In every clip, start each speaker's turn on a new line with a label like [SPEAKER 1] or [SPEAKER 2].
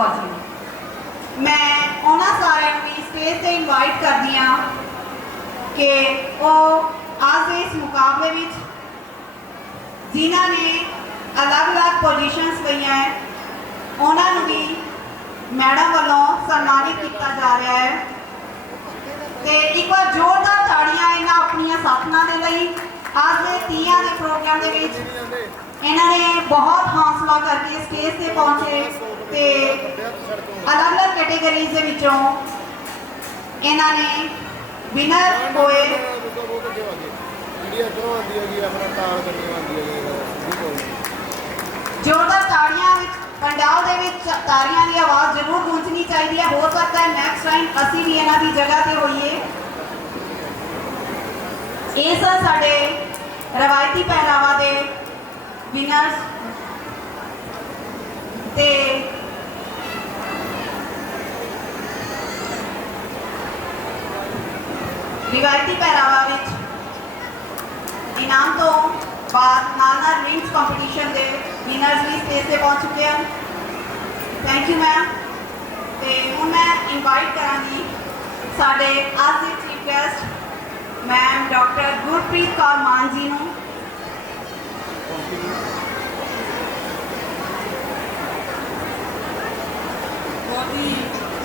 [SPEAKER 1] ਕੌਰ ਜੀ ਮੈਂ ਉਹਨਾਂ ਸਾਰਿਆਂ ਨੂੰ ਵੀ ਸਟੇਜ ਤੇ ਇਨਵਾਈਟ ਕਰਦੀ ਹਾਂ ਕਿ ਉਹ ਅੱਜ ਦੇ ਇਸ ਮੁਕਾਬਲੇ ਵਿੱਚ ਜਿਨ੍ਹਾਂ ਨੇ ਅਲੱਗ-ਅਲੱਗ ਪੋਜੀਸ਼ਨਸ ਲਈਆਂ ਹੈ, ਉਹਨਾਂ ਨੂੰ ਵੀ ਮੈਡਮ ਵੱਲੋਂ ਸਨਮਾਨਿਤ ਕੀਤਾ ਜਾ ਰਿਹਾ ਹੈ। ਤੇ ਇੱਕ ਵਾਰ ਜ਼ੋਰਦਾਰ ਤਾੜੀਆਂ ਇਹਨਾਂ ਆਪਣੀਆਂ ਸਾਥਣਾਂ ਦੇ ਲਈ, ਅੱਜ ਦੇ ਤੀਆਂ ਦੇ ਪ੍ਰੋਗਰਾਮ ਦੇ ਵਿੱਚ ਇਹਨਾਂ ਨੇ ਬਹੁਤ ਹੌਸਲਾ ਕਰਕੇ ਸਟੇਜ ਤੇ ਪਹੁੰਚੇ। ਤੇ ਅਲੱਗ-ਅਲੱਗ ਕੈਟਾਗਰੀਜ਼ ਦੇ ਵਿੱਚੋਂ ਇਹਨਾਂ ਨੇ ਵਿਨਰ ਹੋਏ।
[SPEAKER 2] ਜਿਹੜੀ
[SPEAKER 1] ਜ਼ੋਰਦਾਰ ਤਾੜੀਆਂ ਵਿੱਚ ਪੰਡਾਲ ਦੇ ਵਿੱਚ ਤਾੜੀਆਂ ਦੀ ਆਵਾਜ਼ ਜ਼ਰੂਰ ਗੂੰਜਣੀ ਚਾਹੀਦੀ ਹੈ। ਹੋ ਸਕਦਾ ਹੈ ਨੈਕਸਟ ਟਾਈਮ ਅਸੀਂ ਵੀ ਇਹਨਾਂ ਦੀ ਜਗ੍ਹਾ ਤੇ ਹੋਈਏ। ਇਹ ਸਨ ਸਾਡੇ ਰਵਾਇਤੀ ਪਹਿਰਾਵਾ ਦੇ ਵਿਨਰਸ ਤੇ ਰਿਵਾਇਤੀ ਪਹਿਰਾਵਾ ਵਿੱਚ ਇਨਾਮ ਤੋਂ ਬਾਅਦ ਨਾਲ ਨਾਲ ਰਿੰਗਸ ਕੰਪੀਟੀਸ਼ਨ ਦੇ ਵਿਨਰਸ ਵੀ ਸਟੇਜ ਤੇ ਪਹੁੰਚ ਚੁੱਕੇ ਹਨ। ਥੈਂਕ ਯੂ ਮੈਮ ਤੇ ਹੁਣ ਮੈਂ ਇਨਵਾਈਟ ਕਰਾਂਗੀ ਸਾਡੇ ਅੱਜ ਦੇ chief guest ma'am doctor Gurpreet Kaur Mann ji ਨੂੰ।
[SPEAKER 3] ਬਹੁਤ ਹੀ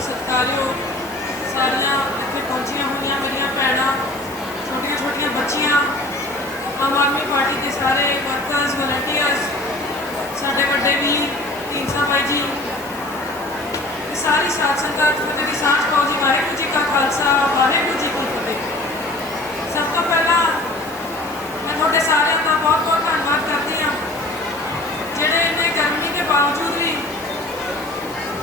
[SPEAKER 3] ਸਤਿਕਾਰਯੋਗ ਸਾਰੀਆਂ ਪਹੁੰਚੀਆਂ ਹੋਈਆਂ, ਮੇਰੀਆਂ ਭੈਣਾਂ, ਛੋਟੀਆਂ ਛੋਟੀਆਂ ਬੱਚੀਆਂ, ਆਮ ਆਦਮੀ ਪਾਰਟੀ ਦੇ ਸਾਰੇ ਵਰਕਰਸ ਵਲੰਟੀਅਰਸ ਸਾਡੇ ਵੱਡੇ ਵੀ ਢੀਂਸਾ ਭਾਈ ਜੀ, ਇਹ ਸਾਰੀ ਸਾਥ ਸੰਗਤ ਫਤਿਹ ਦੀ ਸਾਂਝ ਪਾਓ ਜੀ, ਵਾਹਿਗੁਰੂ ਜੀ ਕਾ ਖਾਲਸਾ, ਵਾਹਿਗੁਰੂ ਜੀ ਕੀ ਫਤਿਹ। ਸਭ ਤੋਂ ਪਹਿਲਾਂ ਮੈਂ ਤੁਹਾਡੇ ਸਾਰਿਆਂ ਦਾ ਬਹੁਤ ਬਹੁਤ ਧੰਨਵਾਦ ਕਰਦੀ ਹਾਂ, ਜਿਹੜੇ ਇੰਨੇ ਗਰਮੀ ਦੇ ਬਾਵਜੂਦ ਵੀ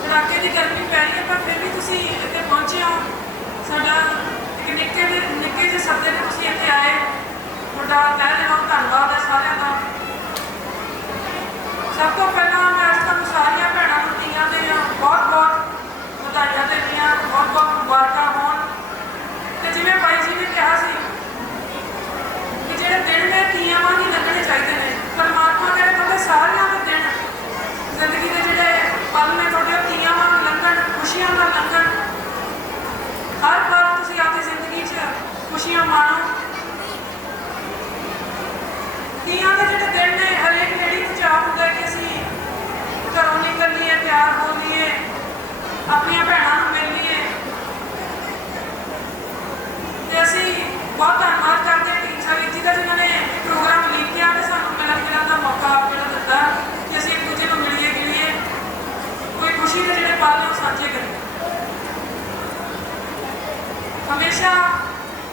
[SPEAKER 3] ਕੜਾਕੇ ਦੀ ਗਰਮੀ ਪੈ ਰਹੀ ਹੈ, ਪਰ ਫਿਰ ਵੀ ਤੁਸੀਂ ਇੱਥੇ ਪਹੁੰਚੇ ਹੋ। ਤੁਹਾਡਾ ਇੱਕ ਨਿੱਕੇ ਜਿਹੇ ਨਿੱਕੇ ਜਿਹੇ ਸੱਦੇ ਨੇ ਤੁਸੀਂ ਇੱਥੇ ਆਏ। ਤੁਹਾਡਾ ਤਹਿ ਦਿਲੋਂ ਧੰਨਵਾਦ ਹੈ ਸਾਰਿਆਂ ਦਾ। ਸਭ ਤੋਂ ਪਹਿਲਾਂ ਮੈਂ ਅੱਜ ਤੁਹਾਨੂੰ ਸਾਰੀਆਂ ਭੈਣਾਂ ਨੂੰ ਤੀਆਂ ਦੇ ਬਹੁਤ ਬਹੁਤ ਵਧਾਈਆਂ ਦਿੰਦੀਆਂ ਬਹੁਤ ਬਹੁਤ ਮੁਬਾਰਕਾਂ ਹੋਣ। ਤੇ ਜਿਵੇਂ ਬਾਈ ਜੀ ਨੇ ਕਿਹਾ ਸੀ ਕਿ ਜਿਹੜੇ ਦਿਨ ਨੇ ਤੀਆਂ ਵਾਂਗ ਹੀ ਲੱਗਣੇ ਚਾਹੀਦੇ ਨੇ। ਪਰਮਾਤਮਾ ਕਰੇ ਤੁਹਾਡੇ ਸਾਰਿਆਂ ਦੇ ਦਿਨ ਜ਼ਿੰਦਗੀ ਦੇ ਜਿਹੜੇ ਪਲ ਨੇ, ਤੁਹਾਡੇ ਉਹ ਤੀਆਂ ਵਾਂਗ ਲੰਘਣ, ਖੁਸ਼ੀਆਂ ਨਾਲ ਲੰਘਣ। ਹਰ ਪਲ ਤੁਸੀਂ ਆਪਣੀ ਜ਼ਿੰਦਗੀ 'ਚ ਖੁਸ਼ੀਆਂ ਮਾਣੋ ਤੀਆਂ ਦੇ ਜਿਹੜੇ ਦਿਨ ਨੇ ਹਰੇਕ ਲੇਡੀ ਨੂੰ ਚਾਹ ਹੁੰਦਾ ਹੈ ਕਿ ਅਸੀਂ ਘਰੋਂ ਨਿਕਲ ਲਈਏ ਤਿਆਰ ਹੋ ਲਈਏ ਆਪਣੀਆਂ ਭੈਣਾਂ ਨੂੰ ਮਿਲ ਲਈਏ ਤੇ ਅਸੀਂ ਬਹੁਤ ਧੰਨਵਾਦ ਕਰਦੇ ਹਾਂ ਟੀਚਰ ਵੀਰ ਜੀ ਦਾ ਜਿਨ੍ਹਾਂ ਨੇ ਇਹ ਪ੍ਰੋਗਰਾਮ ਲਿਖਿਆ ਤੇ ਸਾਨੂੰ ਮਿਲਣ ਗਿਲਣ ਦਾ ਮੌਕਾ ਜਿਹੜਾ ਦਿੱਤਾ ਕਿ ਅਸੀਂ ਇੱਕ ਦੂਜੇ ਨੂੰ ਮਿਲੀਏ ਗਿਲੀਏ ਕੋਈ ਖੁਸ਼ੀ ਦੇ ਜਿਹੜੇ ਪਲ ਨੇ ਉਹ ਸਾਂਝੇ ਕਰੀਏ ਹਮੇਸ਼ਾ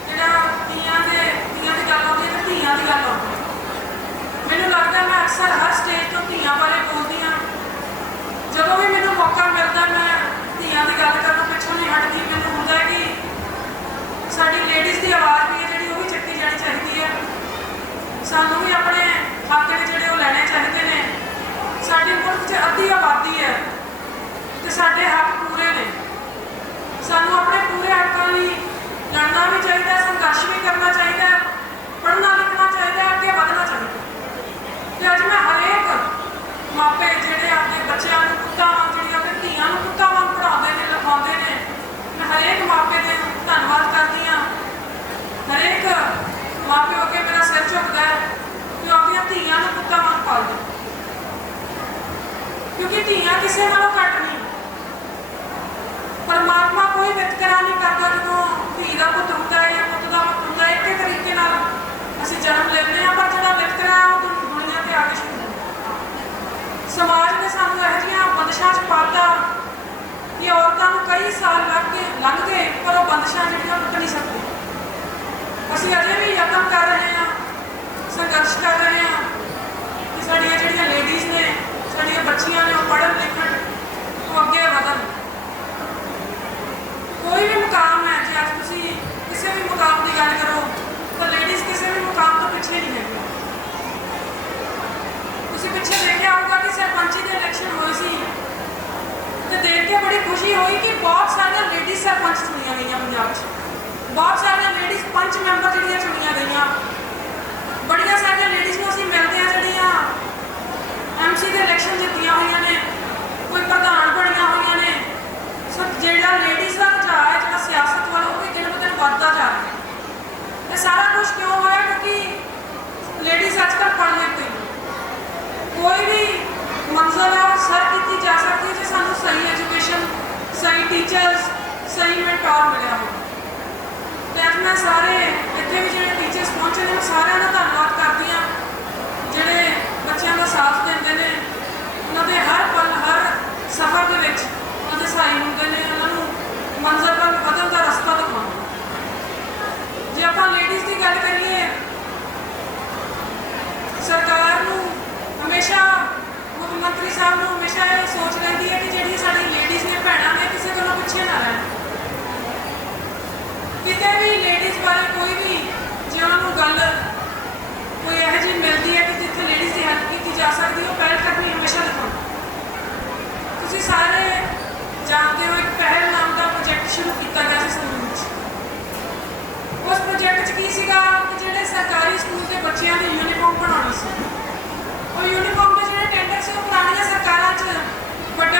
[SPEAKER 3] ਜਿਹੜਾ ਧੀਆਂ ਦੇ, ਧੀਆਂ ਦੀ ਗੱਲ ਆਉਂਦੀ ਹੈ ਧੀਆਂ ਦੀ ਗੱਲ ਆਉਂਦੀ ਹੈ। ਮੈਨੂੰ ਲੱਗਦਾ ਮੈਂ ਅਕਸਰ ਹਰ ਸਟੇਜ ਤੋਂ ਧੀਆਂ ਬਾਰੇ ਬੋਲਦੀ ਹਾਂ। ਜਦੋਂ ਵੀ ਮੈਨੂੰ ਮੌਕਾ ਮਿਲਦਾ, ਮੈਂ ਧੀਆਂ ਦੀ ਗੱਲ ਕਰਨ ਪਿੱਛੋਂ ਨਹੀਂ ਹਟਦੀ। ਮੈਨੂੰ ਹੁੰਦਾ ਹੈ ਕਿ ਸਾਡੀ ਲੇਡੀਜ਼ ਦੀ ਆਵਾਜ਼ ਵੀ ਹੈ ਜਿਹੜੀ, ਉਹ ਵੀ ਚੱਕੀ ਜਾਣੀ ਚਾਹੀਦੀ ਹੈ। ਸਾਨੂੰ ਵੀ ਆਪਣੇ ਹੱਕ ਨੇ ਜਿਹੜੇ ਉਹ ਲੈਣੇ ਚਾਹੀਦੇ ਨੇ। ਸਾਡੇ ਮੁਲਕ 'ਚ ਅੱਧੀ ਆਬਾਦੀ ਹੈ ਤੇ ਸਾਡੇ ਹੱਕ ਪੂਰੇ ਨੇ ਸਾਨੂੰ ਆਪਣੇ ਪੂਰੇ ਹੱਕਾਂ ਲਈ ਲੜਨਾ ਵੀ ਚਾਹੀਦਾ ਹੈ, ਸੰਘਰਸ਼ ਵੀ ਕਰਨਾ ਚਾਹੀਦਾ ਹੈ, ਪੜ੍ਹਨਾ ਲਿਖਣਾ ਚਾਹੀਦਾ ਹੈ, ਅੱਗੇ ਵਧਣਾ ਚਾਹੀਦਾ ਹੈ। ਤੇ ਅੱਜ ਮੈਂ ਹਰੇਕ ਮਾਪੇ ਜਿਹੜੇ ਆਪਣੇ ਬੱਚਿਆਂ ਨੂੰ ਪੁੱਤਾਂ ਵਾਂਗ ਜਿਹੜੀਆਂ ਆਪਣੇ ਧੀਆਂ ਨੂੰ ਪੁੱਤਾਂ ਵਾਂਗ ਪੜ੍ਹਾਉਂਦੇ ਨੇ ਲਿਖਾਉਂਦੇ ਨੇ ਮੈਂ ਹਰੇਕ ਮਾਪੇ ਦੇ ਧੰਨਵਾਦ ਕਰਦੀ ਹਾਂ ਹਰੇਕ ਮਾਪੇ ਅੱਗੇ ਮੇਰਾ ਸਿਰ ਝੁਕਦਾ ਹੈ ਕਿ ਉਹ ਆਪਣੀਆਂ ਧੀਆਂ ਨੂੰ ਪੁੱਤਾਂ ਵਾਂਗ ਪਾਲਦੇ ਕਿਉਂਕਿ ਧੀਆਂ ਕਿਸੇ ਨਾਲੋਂ ਘੱਟ ਨਹੀਂ ਪਰਮਾਤਮਾ ਕੋਈ ਵਿਤਕਰਾ ਨਹੀਂ ਕਰਦਾ ਜਦੋਂ ਧੀ ਦਾ ਪੁੱਤ ਹੁੰਦਾ ਹੈ ਜਾਂ ਪੁੱਤ ਦਾ ਪੁੱਤ ਹੁੰਦਾ ਹੈ, ਇੱਕੇ ਤਰੀਕੇ ਨਾਲ ਅਸੀਂ ਜਨਮ ਲੈਂਦੇ ਹਾਂ, ਪਰ ਜਿਹੜਾ ਵਿਤਕਰਾ ਉਹ ਦੁ- ਦੁਨੀਆ ਤੇ ਆ ਕੇ ਸ਼ੁਰੂ ਹੁੰਦਾ ਸਮਾਜ ਨੇ ਸਾਨੂੰ ਇਹੋ ਜਿਹੀਆਂ ਬੰਦਸ਼ਾਂ 'ਚ ਪਾਤਾ ਕਿ ਔਰਤਾਂ ਨੂੰ ਕਈ ਸਾਲ ਲੱਗ ਕੇ ਲੰਘ ਗਏ, ਪਰ ਉਹ ਬੰਦਸ਼ਾਂ ਜਿਹੜੀਆਂ ਉਹ ਟੁੱਟ ਨਹੀਂ ਸਕਦੀਆਂ। ਅਸੀਂ ਅਜੇ ਵੀ ਯਤਨ ਕਰ ਰਹੇ ਹਾਂ, ਸੰਘਰਸ਼ ਕਰ ਰਹੇ ਹਾਂ ਕਿ ਸਾਡੀਆਂ ਜਿਹੜੀਆਂ ਲੇਡੀਜ਼ ਨੇ, ਸਾਡੀਆਂ ਬੱਚੀਆਂ ਨੇ ਉਹ ਪੜ੍ਹਨ ਲਿਖਣ, ਉਹ ਅੱਗੇ ਵਧਣ। ਤੁਸੀਂ ਪਿੱਛੇ ਦੇਖਿਆ ਹੋਊਗਾ ਕਿ ਸਰਪੰਚੀ ਦੇ ਇਲੈਕਸ਼ਨ ਹੋਏ ਸੀ। ਤੇ ਦੇਖ ਕੇ ਬੜੀ ਖੁਸ਼ੀ ਹੋਈ ਕਿ ਬਹੁਤ ਸਾਰੀਆਂ ਲੇਡੀਜ਼ ਸਰਪੰਚ ਚੁਣੀਆਂ ਗਈਆਂ ਪੰਜਾਬ 'ਚ। ਬਹੁਤ ਸਾਰੀਆਂ ਲੇਡੀਜ਼ ਪੰਚ ਮੈਂਬਰ ਜਿਹੜੀਆਂ ਚੁਣੀਆਂ ਗਈਆਂ। ਬੜੀਆਂ ਸਾਰੀਆਂ ਲੇਡੀਜ਼ ਨੂੰ ਅਸੀਂ ਮਿਲਦੇ ਆ ਜਿਹੜੀਆਂ ਐਮਸੀ ਦੇ ਇਲੈਕਸ਼ਨ ਜਿੱਤੀਆਂ ਹੋਈਆਂ ਨੇ। ਕੋਈ ਪ੍ਰਧਾਨ ਬਣੀਆਂ ਹੋਈਆਂ ਨੇ। ਸੋ ਜਿਹੜਾ ਲੇਡੀਜ਼ ਦਾ ਚਾਹ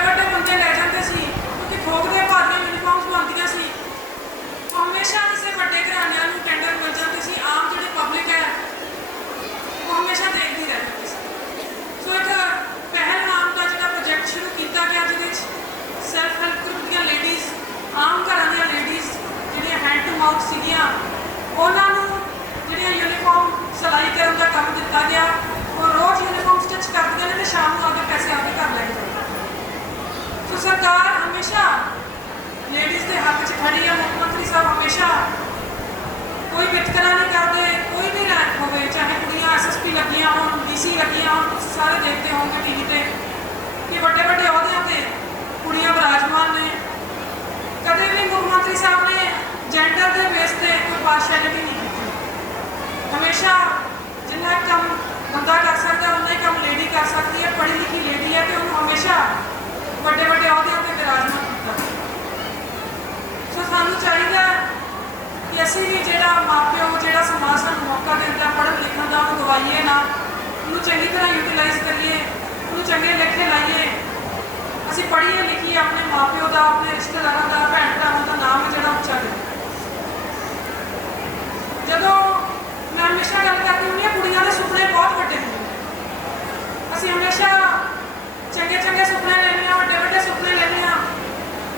[SPEAKER 3] ਵੱਡੇ ਵੱਡੇ ਬੰਦੇ ਲੈ ਜਾਂਦੇ ਸੀ, ਕਿਉਂਕਿ ਥੋਕ ਦੇ ਭਾਰੀਆਂ ਯੂਨੀਫਾਰਮਸ ਬਣਦੀਆਂ ਸੀ। ਹਮੇਸ਼ਾ ਕਿਸੇ ਵੱਡੇ ਘਰਾਣਿਆਂ ਨੂੰ ਟੈਂਡਰ ਮਿਲ ਜਾਂਦੇ ਸੀ, ਆਮ ਜਿਹੜੇ ਪਬਲਿਕ ਹੈ, ਉਹ ਹਮੇਸ਼ਾ ਦੇਖਦੀ ਰਹਿੰਦੀ ਸੀ। ਸੋ ਇੱਕ ਪਹਿਲ ਨਾਮ ਦਾ ਜਿਹੜਾ ਪ੍ਰੋਜੈਕਟ ਸ਼ੁਰੂ ਕੀਤਾ ਗਿਆ, ਜਿਹਦੇ ਵਿੱਚ ਸੈਲਫ ਹੈਲਪ ਗਰੁੱਪ ਦੀਆਂ ਲੇਡੀਜ਼ ਆਮ ਘਰਾਂ ਦੀਆਂ ਲੇਡੀਜ਼ ਜਿਹੜੀਆਂ ਹੈਂਡ ਟੂ ਮਾਊਥ ਸੀਗੀਆਂ, ਉਹਨਾਂ ਨੂੰ ਜਿਹੜੀਆਂ ਯੂਨੀਫਾਰਮ ਸਿਲਾਈ ਕਰਨ ਦਾ ਕੰਮ ਦਿੱਤਾ ਗਿਆ। ਉਹ ਰੋਜ਼ ਯੂਨੀਫਾਰਮ ਸਟਿਚ ਕਰਦੀਆਂ ਨੇ ਤੇ ਸ਼ਾਮ ਨੂੰ ਆਪਦੇ ਪੈਸੇ ਆਪਦੇ ਘਰ ਲੈ ਕੇ ਜਾਂਦੀਆਂ ਸੋ ਸਰਕਾਰ ਹਮੇਸ਼ਾ ਲੇਡੀਜ਼ ਦੇ ਹੱਕ 'ਚ ਖੜੀ ਹੈ ਮੁੱਖ ਮੰਤਰੀ ਸਾਹਿਬ ਹਮੇਸ਼ਾ ਕੋਈ ਵਿਤਕਰਾ ਨਹੀਂ ਕਰਦੇ, ਕੋਈ ਵੀ ਰੈਂਕ ਹੋਵੇ, ਚਾਹੇ ਕੁੜੀਆਂ ਐਸਐਸਪੀ ਲੱਗੀਆਂ ਹੋਣ ਡੀਸੀ ਲੱਗੀਆਂ ਹੋਣ ਸਾਰੇ ਦੇਖਦੇ ਹੋਵੋਗੇ ਟੀਵੀ ਤੇ ਕਿ ਵੱਡੇ ਵੱਡੇ ਅਹੁਦਿਆਂ ਤੇ ਕੁੜੀਆਂ ਵਿਰਾਜਮਾਨ ਨੇ। ਕਦੇ ਵੀ ਮੁੱਖ ਮੰਤਰੀ ਸਾਹਿਬ ਨੇ ਜੈਂਡਰ ਦੇ ਬੇਸ ਤੇ ਕੋਈ ਪਾਰਸ਼ੈਲਿਟੀ ਨਹੀਂ ਕੀਤੀ ਹਮੇਸ਼ਾ ਜਿੰਨਾ ਕੰਮ ਬੰਦਾ ਕਰ ਸਕਦਾ ਉਨਾ ਹੀ ਕੰਮ ਲੇਡੀ ਕਰ ਸਕਦੀ ਹੈ ਪੜ੍ਹੀ ਲਿਖੀ ਲੇਡੀ ਹੈ ਤੇ ਉਹਨੂੰ ਹਮੇਸ਼ਾ ਵੱਡੇ ਵੱਡੇ ਅਹੁਦਿਆਂ ਤੇ ਵਿਰਾਜਮਾਨ ਕੀਤਾ ਸੋ ਸਾਨੂੰ ਚਾਹੀਦਾ ਹੈ ਕਿ ਅਸੀਂ ਵੀ ਜਿਹੜਾ ਮਾਪਿਓ ਜਿਹੜਾ ਸਮਾਜ ਸਾਨੂੰ ਮੌਕਾ ਦਿੰਦਾ ਪੜ੍ਹਨ ਲਿਖਣ ਦਾ ਉਹ ਗਵਾਈਏ ਨਾ ਉਹਨੂੰ ਚੰਗੀ ਤਰ੍ਹਾਂ ਯੂਟਿਲਾਈਜ਼ ਕਰੀਏ ਉਹਨੂੰ ਚੰਗੇ ਲੇਖੇ ਲਾਈਏ ਅਸੀਂ ਪੜ੍ਹੀਏ ਲਿਖੀਏ ਆਪਣੇ ਮਾਪਿਓ ਦਾ ਆਪਣੇ ਰਿਸ਼ਤੇਦਾਰਾਂ ਦਾ ਭੈਣ ਭਰਾਵਾਂ ਦਾ ਨਾਮ ਹੈ ਜਿਹੜਾ ਉੱਚਾ ਕਰੀਏ ਜਦੋਂ ਮੈਂ ਹਮੇਸ਼ਾ ਗੱਲ ਕਰਦੀ ਹੁੰਦੀ ਹਾਂ ਕੁੜੀਆਂ ਦੇ ਸੁਪਨੇ ਬਹੁਤ ਵੱਡੇ ਹੁੰਦੇ ਨੇ ਅਸੀਂ ਹਮੇਸ਼ਾ ਚੰਗੇ ਚੰਗੇ ਸੁਪਨੇ ਲੈਂਦੇ ਹਾਂ, ਵੱਡੇ ਵੱਡੇ ਸੁਪਨੇ ਲੈਂਦੇ ਹਾਂ।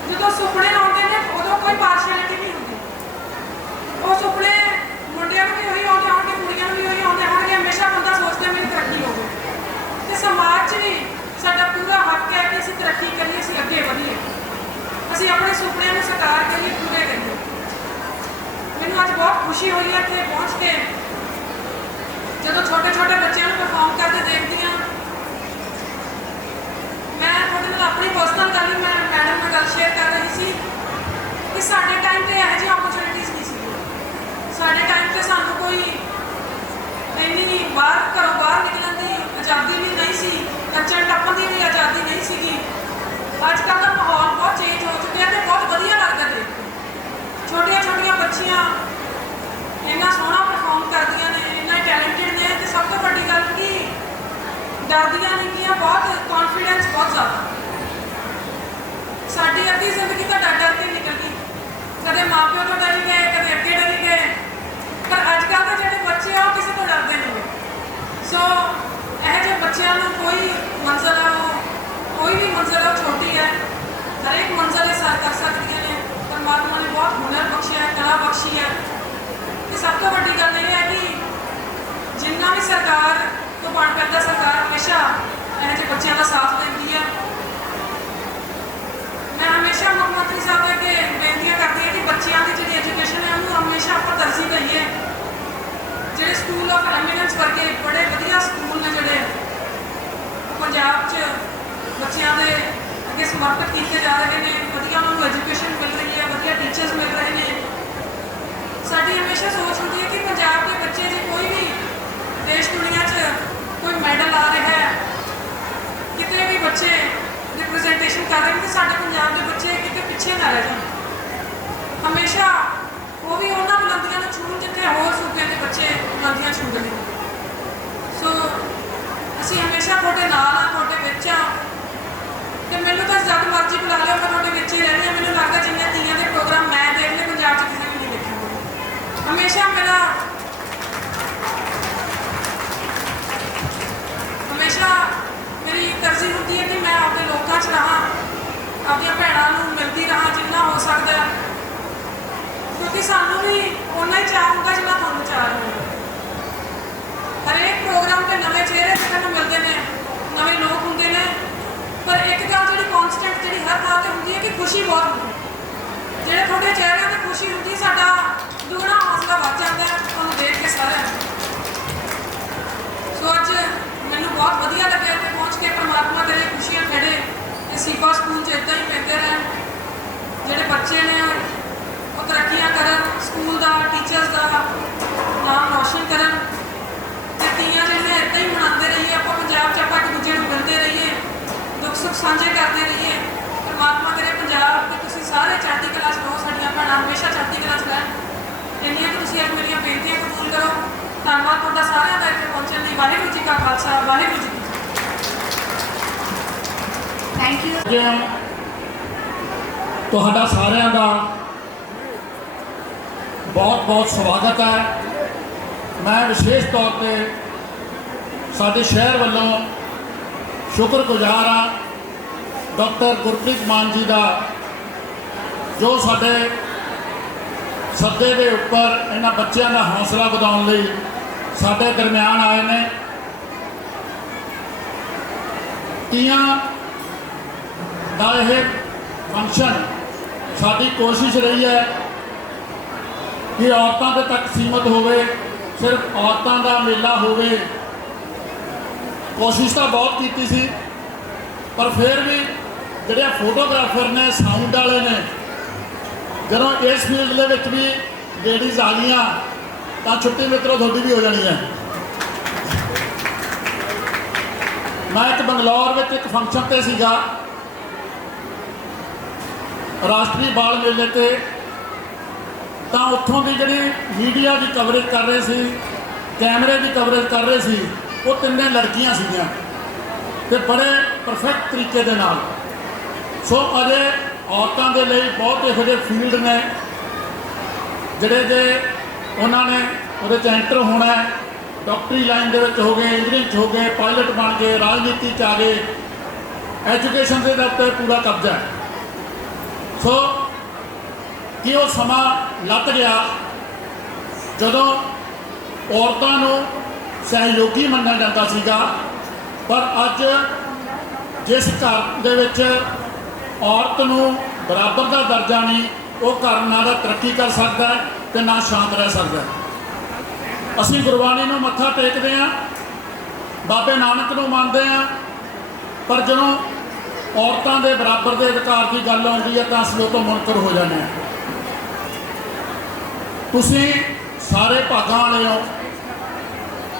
[SPEAKER 3] ਜਦੋਂ ਸੁਪਨੇ ਆਉਂਦੇ ਨੇ, ਉਦੋਂ ਕੋਈ ਪਾਰਸ਼ੈਲਿਟੀ ਨਹੀਂ ਹੁੰਦੀ। ਉਹ ਸੁਪਨੇ ਮੁੰਡਿਆਂ ਨੂੰ ਵੀ ਉਹੀ ਆਉਂਦੇ ਹੋਣਗੇ ਕੁੜੀਆਂ ਨੂੰ ਵੀ ਉਹੀ ਆਉਂਦੇ ਹੋਣਗੇ ਹਮੇਸ਼ਾ ਬੰਦਾ ਸੋਚਦਾ ਮੇਰੀ ਤਰੱਕੀ ਹੋਵੇ। ਤੇ ਸਮਾਜ 'ਚ ਵੀ ਸਾਡਾ ਪੂਰਾ ਹੱਕ ਹੈ ਕਿ ਅਸੀਂ ਤਰੱਕੀ ਕਰੀਏ, ਅਸੀਂ ਅੱਗੇ ਵਧੀਏ। ਅਸੀਂ ਆਪਣੇ ਸੁਪਨਿਆਂ ਨੂੰ ਸਾਕਾਰ ਕਰੀਏ, ਪੂਰੇ ਕਰੀਏ। ਮੈਨੂੰ ਅੱਜ ਬਹੁਤ ਖੁਸ਼ੀ ਹੋਈ ਹੈ ਇੱਥੇ ਪਹੁੰਚ ਕੇ ਜਦੋਂ ਛੋਟੇ ਛੋਟੇ ਬੱਚਿਆਂ ਨੂੰ ਪਰਫਾਰਮ ਕਰਦੇ ਦੇਖਦੀ ਹਾਂ ਮੈਂ ਤੁਹਾਡੇ ਨਾਲ ਆਪਣੀ ਪਰਸਨਲ ਗੱਲ ਮੈਂ ਮੈਡਮ ਨਾਲ ਗੱਲ ਸ਼ੇਅਰ ਕਰ ਰਹੀ ਸੀ ਕਿ ਸਾਡੇ ਟਾਈਮ ਤੇ ਇਹੋ ਜਿਹੀ ਓਪਰਚੁਨਿਟੀਜ਼ ਨਹੀਂ ਸੀ। ਸਾਡੇ ਟਾਈਮ ਤੇ ਸਾਨੂੰ ਕੋਈ ਇੰਨੀ ਬਾਹਰ ਘਰੋਂ ਬਾਹਰ ਨਿਕਲਣ ਦੀ ਆਜ਼ਾਦੀ ਵੀ ਨਹੀਂ ਸੀ ਨੱਚਣ ਟੱਪਣ ਦੀ ਵੀ ਆਜ਼ਾਦੀ ਨਹੀਂ ਸੀਗੀ। ਅੱਜ ਕੱਲ੍ਹ ਦਾ ਮਾਹੌਲ ਬਹੁਤ ਚੇਂਜ ਹੋ ਚੁੱਕਿਆ ਤੇ ਬਹੁਤ ਵਧੀਆ ਲੱਗਦਾ ਦੇਖ। ਕੇ ਛੋਟੀਆਂ ਛੋਟੀਆਂ ਬੱਚੀਆਂ ਇੰਨਾ ਸੋਹਣਾ ਪਰਫਾਰਮ ਕਰਦੀਆਂ ਨੇ, ਇੰਨਾ ਟੈਲੈਂਟਡ ਨੇ ਤੇ ਸਭ ਤੋਂ ਵੱਡੀ ਗੱਲ ਕਿ, ਡਰਦੀਆਂ ਨਹੀਂ ਗੀਆਂ ਬਹੁਤ ਕੌਨਫੀਡੈਂਸ ਬਹੁਤ ਜ਼ਿਆਦਾ। ਸਾਡੀ ਅੱਧੀ ਜ਼ਿੰਦਗੀ ਤਾਂ ਡਰ ਡਰ ਕੇ ਨਿਕਲ ਗਈ। ਕਦੇ ਮਾਪਿਓ ਤੋਂ ਡਰੀ ਗਏ, ਕਦੇ ਅੱਗੇ ਡਰੀ ਗਏ। ਪਰ ਅੱਜ ਕੱਲ੍ਹ ਦੇ ਜਿਹੜੇ ਬੱਚੇ ਆ, ਉਹ ਕਿਸੇ ਤੋਂ ਡਰਦੇ ਨਹੀਂ ਗੇ। ਸੋ, ਇਹ ਜਿਹੇ ਬੱਚਿਆਂ ਨੂੰ ਕੋਈ ਮੰਜ਼ਲ ਆ, ਉਹ ਕੋਈ ਵੀ ਮੰਜ਼ਲ ਆ, ਉਹ ਛੋਟੀ ਹੈ ਹਰੇਕ ਮੰਜ਼ਲ ਇਹ ਸਰ ਕਰ ਸਕਦੀਆਂ ਨੇ। ਪਰਮਾਤਮਾ ਨੇ ਬਹੁਤ ਹੁਨਰ ਬਖਸ਼ਿਆ ਹੈ ਕਲਾ ਬਖਸ਼ੀ ਹੈ ਤੇ ਸਭ ਤੋਂ ਵੱਡੀ ਗੱਲ ਇਹ ਹੈ ਕਿ ਜਿੰਨਾ ਵੀ ਸਰਕਾਰ ਤੋਂ ਬਣ ਪੈਂਦਾ ਸਰਕਾਰ ਹਮੇਸ਼ਾ ਇਹੋ ਜਿਹੇ ਬੱਚਿਆਂ ਦਾ ਸਾਥ ਦਿੰਦੀ ਹੈ ਮੈਂ ਹਮੇਸ਼ਾ ਮੁੱਖ ਮੰਤਰੀ ਸਾਹਿਬ ਦੇ ਅੱਗੇ ਬੇਨਤੀਆਂ ਕਰਦੀ ਹਾਂ ਕਿ ਬੱਚਿਆਂ ਦੀ ਜਿਹੜੀ ਐਜੂਕੇਸ਼ਨ ਹੈ ਉਹਨੂੰ ਹਮੇਸ਼ਾ ਆਪਾਂ ਜਿਹੜੇ ਸਕੂਲ ਆਫ ਐਮੀਨੈਂਸ ਵਰਗੇ ਬੜੇ ਵਧੀਆ ਸਕੂਲ ਨੇ ਜਿਹੜੇ। ਉਹ ਪੰਜਾਬ 'ਚ ਬੱਚਿਆਂ ਦੇ ਅੱਗੇ ਸਮਰਪਿਤ ਕੀਤੇ ਜਾ ਰਹੇ ਨੇ। ਵਧੀਆ ਉਹਨਾਂ ਨੂੰ ਐਜੂਕੇਸ਼ਨ ਮਿਲ ਰਹੀ ਹੈ, ਵਧੀਆ ਟੀਚਰਸ ਮਿਲ ਰਹੇ ਨੇ। ਸਾਡੀ ਹਮੇਸ਼ਾ ਸੋਚ ਹੁੰਦੀ ਹੈ ਕਿ ਪੰਜਾਬ ਦੇ ਬੱਚੇ ਜੇ ਕੋਈ ਵੀ ਚਾਰ ਹੋਊਗਾ ਜਿੰਨਾ ਤੁਹਾਨੂੰ ਚਾਰ ਹਰੇਕ ਪ੍ਰੋਗਰਾਮ ਤੇ ਨਵੇਂ ਚਿਹਰੇ ਦੇਖਣ ਨੂੰ ਮਿਲਦੇ ਨੇ, ਨਵੇਂ ਲੋਕ ਹੁੰਦੇ ਨੇ। ਪਰ ਇੱਕ ਗੱਲ ਜਿਹੜੀ ਕਨਸਟੈਂਟ ਜਿਹੜੀ ਹਰ ਥਾਂ ਤੇ ਹੁੰਦੀ ਹੈ ਕਿ ਖੁਸ਼ੀ ਬਹੁਤ ਹੁੰਦੀ ਜਿਹੜੇ ਤੁਹਾਡੇ ਚਿਹਰਿਆਂ ਤੇ ਖੁਸ਼ੀ ਹੁੰਦੀ ਸਾਡਾ ਦੁਗਣਾ ਹੌਸਲਾ ਵੱਧ ਜਾਂਦਾ ਤੁਹਾਨੂੰ ਦੇਖ ਕੇ ਸਾਰਿਆਂ ਸੋ ਅੱਜ ਮੈਨੂੰ ਬਹੁਤ ਵਧੀਆ ਲੱਗਿਆ ਤੇ ਪਹੁੰਚ ਕੇ ਪਰਮਾਤਮਾ ਦੇ ਲਈ ਖੁਸ਼ੀਆਂ ਫੜੇ ਤੇ ਸੀਪਾ ਸਕੂਲ ਚ ਇਦਾਂ ਹੀ ਪੈਂਦੇ ਰਹਿਣ। ਜਿਹੜੇ ਬੱਚੇ ਨੇ, ਉਹ ਤਰੱਕੀਆਂ ਕਰਨ ਸਕੂਲ ਦਾ ਟੀਚਰਸ ਦਾ ਨਾਮ ਰੌਸ਼ਨ ਕਰਨ। ਤੇ ਤੀਆਂ ਜਿਹੜੀਆਂ ਇਦਾਂ ਹੀ ਮਨਾਉਂਦੇ ਰਹੀਏ। ਆਪਾਂ ਪੰਜਾਬ 'ਚ ਆਪਾਂ ਇੱਕ ਦੂਜੇ ਨੂੰ ਮਿਲਦੇ ਰਹੀਏ। ਦੁੱਖ ਸੁੱਖ ਸਾਂਝੇ ਕਰਦੇ ਰਹੀਏ। ਪਰਮਾਤਮਾ ਤੇਰੇ ਪੰਜਾਬ ਤੇ ਤੁਸੀਂ ਸਾਰੇ ਚੜ੍ਹਦੀ ਕਲਾ 'ਚ ਰਹੋ ਸਾਡੀਆਂ ਭੈਣਾਂ ਹਮੇਸ਼ਾ ਚੜ੍ਹਦੀ ਕਲਾ 'ਚ ਰਹਿਣ। ਇੰਨੀਆਂ ਕਿ ਤੁਸੀਂ ਅੱਜ ਮੇਰੀਆਂ ਬੇਨਤੀਆਂ ਕਬੂਲ ਕਰੋ। ਧੰਨਵਾਦ ਤੁਹਾਡਾ ਸਾਰਿਆਂ ਦਾ ਇੱਥੇ ਪਹੁੰਚਣ ਲਈ। ਵਾਹਿਗੁਰੂ ਜੀ ਕਾ ਖਾਲਸਾ ਵਾਹਿਗੁਰੂ ਜੀ ਕੀ ਫਤਿਹ।
[SPEAKER 1] ਥੈਂਕ ਯੂ
[SPEAKER 4] ਤੁਹਾਡਾ ਸਾਰਿਆਂ ਦਾ ਬਹੁਤ ਬਹੁਤ ਸਵਾਗਤ ਹੈ। ਮੈਂ ਵਿਸ਼ੇਸ਼ ਤੌਰ ਤੇ ਸਾਡੇ ਸ਼ਹਿਰ ਵੱਲੋਂ ਸ਼ੁਕਰਗੁਜ਼ਾਰ ਹਾਂ ਡਾਕਟਰ ਗੁਰਪ੍ਰੀਤ ਮਾਨ ਜੀ ਦਾ, ਜੋ ਸਾਡੇ ਸੱਦੇ ਦੇ ਉੱਪਰ ਇਹਨਾਂ ਬੱਚਿਆਂ ਦਾ ਹੌਸਲਾ ਵਧਾਉਣ ਲਈ ਸਾਡੇ ਦਰਮਿਆਨ ਆਏ ਨੇ। ਤੀਆਂ ਦਾ ਇਹ ਫੰਕਸ਼ਨ ਸਾਡੀ ਕੋਸ਼ਿਸ਼ ਰਹੀ ਹੈ ਕਿ ਔਰਤਾਂ ਦੇ ਤੱਕ ਸੀਮਤ ਹੋਵੇ, ਸਿਰਫ ਔਰਤਾਂ ਦਾ ਮੇਲਾ ਹੋਵੇ। ਕੋਸ਼ਿਸ਼ ਤਾਂ ਬਹੁਤ ਕੀਤੀ ਸੀ, ਪਰ ਫਿਰ ਵੀ ਜਿਹੜੇ ਫੋਟੋਗ੍ਰਾਫਰ ਨੇ, ਸਾਊਂਡ ਵਾਲੇ ਨੇ, ਜਦੋਂ ਇਸ ਫੀਲਡ ਦੇ ਵਿੱਚ ਵੀ ਲੇਡੀਜ਼ ਆ ਗਈਆਂ, ਤਾਂ ਛੁੱਟੀ ਮਿੱਤਰੋ, ਤੁਹਾਡੀ ਵੀ ਹੋ ਜਾਣੀ ਹੈ। ਮੈਂ ਇੱਕ ਬੰਗਲੌਰ ਵਿੱਚ ਇੱਕ ਫੰਕਸ਼ਨ ਤੇ ਸੀਗਾ, ਰਾਸ਼ਟਰੀ ਬਾਲ ਮੇਲੇ ਤੇ ਤਾਂ ਉੱਥੋਂ ਦੀ ਜਿਹੜੀ ਮੀਡੀਆ ਦੀ ਕਵਰੇਜ ਕਰ ਰਹੇ ਸੀ ਕੈਮਰੇ ਦੀ ਕਵਰੇਜ ਕਰ ਰਹੇ ਸੀ, ਉਹ ਤਿੰਨੇ ਲੜਕੀਆਂ ਸੀਗੀਆਂ। ਤੇ ਬੜੇ ਪਰਫੈਕਟ ਤਰੀਕੇ ਦੇ ਨਾਲ। ਸੋ ਅਜੇ ਔਰਤਾਂ ਦੇ ਲਈ ਬਹੁਤ ਇਹੋ ਜਿਹੇ ਫੀਲਡ ਨੇ, ਜਿਹੜੇ ਜੇ ਉਹਨਾਂ ਨੇ ਉਹਦੇ ਚ ਐਂਟਰ ਹੋਣਾ ਹੈ। ਡਾਕਟਰੀ ਲਾਈਨ ਦੇ ਵਿੱਚ ਹੋ ਗਏ ਇੰਜੀਨੀਅਰਿੰਗ 'ਚ ਹੋ ਗਏ ਪਾਇਲਟ ਬਣ ਗਏ, ਰਾਜਨੀਤੀ 'ਚ ਆ ਗਏ। ਐਜੂਕੇਸ਼ਨ ਦੇ ਉੱਤੇ ਪੂਰਾ ਕਬਜ਼ਾ ਹੈ। ਸੋ ਕਿ ਉਹ ਸਮਾਂ ਲੱਤ ਗਿਆ ਜਦੋਂ ਔਰਤਾਂ ਨੂੰ ਸਹਿਯੋਗੀ ਮੰਨਿਆ ਜਾਂਦਾ ਸੀਗਾ। ਪਰ ਅੱਜ ਜਿਸ ਘਰ ਦੇ ਵਿੱਚ ਔਰਤ ਨੂੰ ਬਰਾਬਰ ਦਾ ਦਰਜਾ ਨਹੀਂ, ਉਹ ਘਰ ਨਾ ਤਾਂ ਤਰੱਕੀ ਕਰ ਸਕਦਾ ਹੈ ਤੇ ਨਾ ਸ਼ਾਂਤ ਰਹਿ ਸਕਦਾ ਅਸੀਂ ਗੁਰਬਾਣੀ ਨੂੰ ਮੱਥਾ ਟੇਕਦੇ ਹਾਂ, ਬਾਬੇ ਨਾਨਕ ਨੂੰ ਮੰਨਦੇ ਹਾਂ, ਪਰ ਜਦੋਂ ਔਰਤਾਂ ਦੇ ਬਰਾਬਰ ਦੇ ਅਧਿਕਾਰ ਦੀ ਗੱਲ ਆਉਂਦੀ ਹੈ ਤਾਂ ਅਸੀਂ ਉਹ ਤੋਂ ਮੁਨਕਰ ਹੋ ਜਾਂਦੇ ਹਾਂ। ਤੁਸੀਂ ਸਾਰੇ ਭਾਗਾਂ ਵਾਲੇ ਹੋ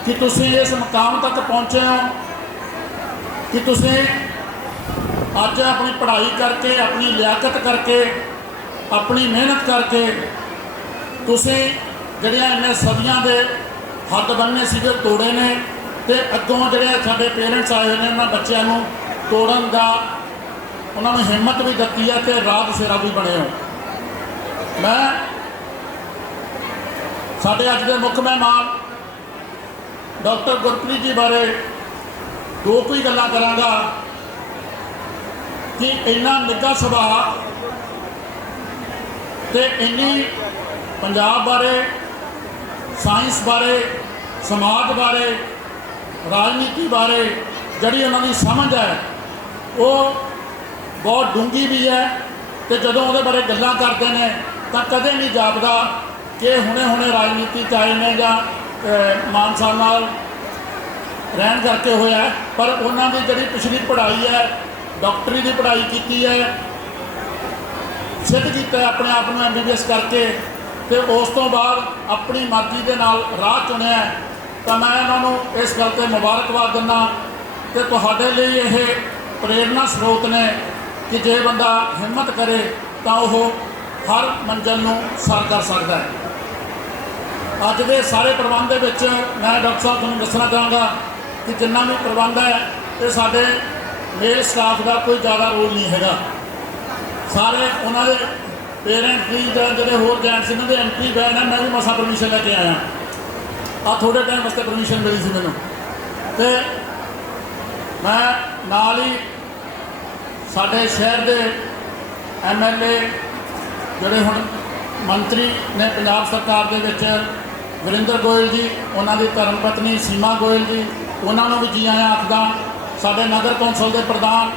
[SPEAKER 4] ਕਿ ਤੁਸੀਂ ਇਸ ਮਕਾਮ ਤੱਕ ਪਹੁੰਚੇ ਹੋ ਕਿ ਤੁਸੀਂ ਅੱਜ ਆਪਣੀ ਪੜ੍ਹਾਈ ਕਰਕੇ, ਆਪਣੀ ਲਿਆਕਤ ਕਰਕੇ, ਆਪਣੀ ਮਿਹਨਤ ਕਰਕੇ ਤੁਸੀਂ ਜਿਹੜੀਆਂ ਇੰਨੇ ਸਦੀਆਂ ਦੇ ਹੱਦ ਬੰਨੇ ਸੀਗੇ, ਤੋੜੇ ਨੇ ਤੇ ਅੱਗੋਂ ਜਿਹੜੇ ਸਾਡੇ ਪੇਰੈਂਟਸ ਆਏ ਹੋਏ ਨੇ, ਉਹਨਾਂ ਬੱਚਿਆਂ ਨੂੰ ਤੋੜਨ ਦਾ ਉਹਨਾਂ ਨੂੰ ਹਿੰਮਤ ਵੀ ਦਿੱਤੀ ਹੈ ਤੇ ਰਾਤ ਸਿਰਾ ਵੀ ਬਣੇ ਹੋ ਮੈਂ ਸਾਡੇ ਅੱਜ ਦੇ ਮੁੱਖ ਮਹਿਮਾਨ ਡਾਕਟਰ ਗੁਰਪ੍ਰੀਤ ਜੀ ਬਾਰੇ ਦੋ ਕੋਈ ਗੱਲਾਂ ਕਰਾਂਗਾ ਕਿ ਇੰਨਾ ਨਿੱਘਾ ਸੁਭਾਅ ਤੇ ਇੰਨੀ ਪੰਜਾਬ ਬਾਰੇ, ਸਾਇੰਸ ਬਾਰੇ, ਸਮਾਜ ਬਾਰੇ, ਰਾਜਨੀਤੀ ਬਾਰੇ ਜਿਹੜੀ ਉਹਨਾਂ ਦੀ ਸਮਝ ਹੈ, ਉਹ ਬਹੁਤ ਡੂੰਗੀ ਵੀ ਹੈ ਤੇ ਜਦੋਂ ਉਹਦੇ ਬਾਰੇ ਗੱਲਾਂ ਕਰਦੇ ਨੇ ਤਾਂ ਕਦੇ ਨਹੀਂ ਜਾਪਦਾ ਕਿ ਹੁਣੇ ਹੁਣੇ ਰਾਜਨੀਤੀ 'ਚ ਆਏ ਨੇ ਜਾਂ ਮਾਨਸਾ ਨਾਲ ਰਹਿਣ ਕਰਕੇ ਹੋਇਆ ਪਰ ਉਹਨਾਂ ਦੀ ਜਿਹੜੀ ਪਿਛਲੀ ਪੜ੍ਹਾਈ ਹੈ, ਡਾਕਟਰੀ ਦੀ ਪੜ੍ਹਾਈ ਕੀਤੀ ਹੈ, ਸਿੱਧ ਕੀਤਾ ਆਪਣੇ ਆਪ ਨੂੰ ਐਮਬੀਬੀਐਸ ਕਰਕੇ, ਤੇ ਉਸ ਤੋਂ ਬਾਅਦ ਆਪਣੀ ਮਰਜ਼ੀ ਦੇ ਨਾਲ ਰਾਹ ਚੁਣਿਆ ਤਾਂ ਮੈਂ ਇਹਨਾਂ ਨੂੰ ਇਸ ਗੱਲ ਤੇ ਮੁਬਾਰਕਬਾਦ ਦਿੰਦਾ ਕਿ ਤੁਹਾਡੇ ਲਈ ਇਹ ਪ੍ਰੇਰਨਾ ਸਰੋਤ ਨੇ ਕਿ ਜੇ ਬੰਦਾ ਹਿੰਮਤ ਕਰੇ ਤਾਂ ਉਹ ਹਰ ਮੰਜ਼ਲ ਨੂੰ ਸਰ ਕਰ ਸਕਦਾ ਹੈ। ਅੱਜ ਦੇ ਸਾਰੇ ਪ੍ਰਬੰਧ ਦੇ ਵਿੱਚ ਮੈਂ ਡਾਕਟਰ ਸਾਹਿਬ ਤੁਹਾਨੂੰ ਦੱਸਣਾ ਚਾਹਾਂਗਾ ਕਿ ਜਿੰਨਾ ਵੀ ਪ੍ਰਬੰਧ ਹੈ, ਇਹ ਸਾਡੇ ਮੇਲ ਸਟਾਫ ਦਾ ਕੋਈ ਜ਼ਿਆਦਾ ਰੋਲ ਨਹੀਂ ਹੈਗਾ। ਸਾਰੇ ਉਹਨਾਂ ਦੇ ਪੇਰੈਂਟ ਦੀ ਜਾਂ ਜਿਹੜੇ ਹੋਰ ਜੈਂਟਸ ਇਹਨਾਂ ਦੇ ਐਂਟਰੀ ਬੈਨ ਹੈ, ਮੈਂ ਵੀ ਮਸਾ ਪਰਮਿਸ਼ਨ ਲੈ ਕੇ ਆਇਆ। ਆ ਥੋੜੇ ਟਾਈਮ ਵਾਸਤੇ ਪਰਮਿਸ਼ਨ ਮਿਲੀ ਸੀ ਮੈਨੂੰ। ਤੇ ਮੈਂ ਨਾਲ ਹੀ ਸਾਡੇ ਸ਼ਹਿਰ ਦੇ ਐਮਐਲਏ ਜਿਹੜੇ ਹੁਣ ਮੰਤਰੀ ਨੇ ਪੰਜਾਬ ਸਰਕਾਰ ਦੇ ਵਿੱਚ ਵਰਿੰਦਰ ਗੋਇਲ ਜੀ, ਉਹਨਾਂ ਦੀ ਧਰਮ ਪਤਨੀ ਸੀਮਾ ਗੋਇਲ ਜੀ, ਉਹਨਾਂ ਨੂੰ ਵੀ ਜੀ ਆਇਆਂ ਆਖਦਾ, ਸਾਡੇ ਨਗਰ ਕੌਂਸਲ ਦੇ ਪ੍ਰਧਾਨ,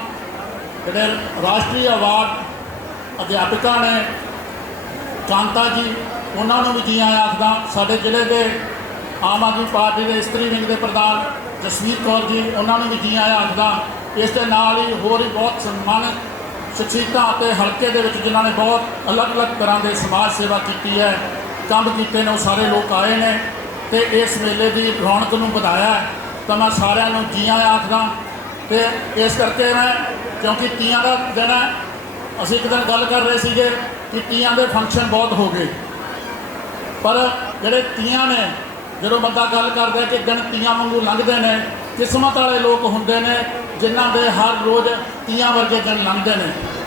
[SPEAKER 4] ਜਿਹੜੇ ਰਾਸ਼ਟਰੀ ਅਵਾਰਡ ਅਧਿਆਪਕਾਂ ਨੇ, ਕਾਂਤਾ ਜੀ, ਉਹਨਾਂ ਨੂੰ ਵੀ ਜੀ ਆਇਆਂ ਆਖਦਾ, ਸਾਡੇ ਜ਼ਿਲ੍ਹੇ ਦੇ ਆਮ ਆਦਮੀ ਪਾਰਟੀ ਦੇ ਇਸਤਰੀ ਵਿੰਗ ਦੇ ਪ੍ਰਧਾਨ ਜਸਵੀਰ ਕੌਰ ਜੀ, ਉਹਨਾਂ ਨੂੰ ਵੀ ਜੀ ਆਇਆਂ ਆਖਦਾ, ਇਸ ਦੇ ਨਾਲ ਹੀ ਹੋਰ ਵੀ ਬਹੁਤ ਸਨਮਾਨਿਤ ਸ਼ਖਸੀਅਤਾਂ ਅਤੇ ਹਲਕੇ ਦੇ ਵਿੱਚ ਜਿਨ੍ਹਾਂ ਨੇ ਬਹੁਤ ਅਲੱਗ-ਅਲੱਗ ਤਰ੍ਹਾਂ ਦੇ ਸਮਾਜ ਸੇਵਾ ਕੀਤੀ ਹੈ ਕੰਮ ਕੀਤੇ ਨੇ, ਉਹ ਸਾਰੇ ਲੋਕ ਆਏ ਨੇ ਤੇ ਇਸ ਮੇਲੇ ਦੀ ਰੌਣਕ ਨੂੰ ਵਧਾਇਆ ਤਾਂ ਮੈਂ ਸਾਰਿਆਂ ਨੂੰ ਜੀਆਂ ਆਖਦਾ ਤੇ ਇਸ ਕਰਕੇ ਮੈਂ, ਕਿਉਂਕਿ ਤੀਆਂ ਦਾ ਦਿਨ ਹੈ, ਅਸੀਂ ਇੱਕ ਦਿਨ ਗੱਲ ਕਰ ਰਹੇ ਸੀਗੇ ਕਿ ਤੀਆਂ ਦੇ ਫੰਕਸ਼ਨ ਬਹੁਤ ਹੋ ਗਏ। ਪਰ ਜਿਹੜੇ ਤੀਆਂ ਨੇ, ਜਦੋਂ ਬੰਦਾ ਗੱਲ ਕਰਦਾ ਕਿ ਦਿਨ ਤੀਆਂ ਵਾਂਗੂ ਲੰਘਦੇ ਨੇ, ਕਿਸਮਤ ਵਾਲੇ ਲੋਕ ਹੁੰਦੇ ਨੇ, ਜਿਨ੍ਹਾਂ ਦੇ ਹਰ ਰੋਜ਼ ਤੀਆਂ ਵਰਗੇ ਦਿਨ ਲੰਘਦੇ ਨੇ।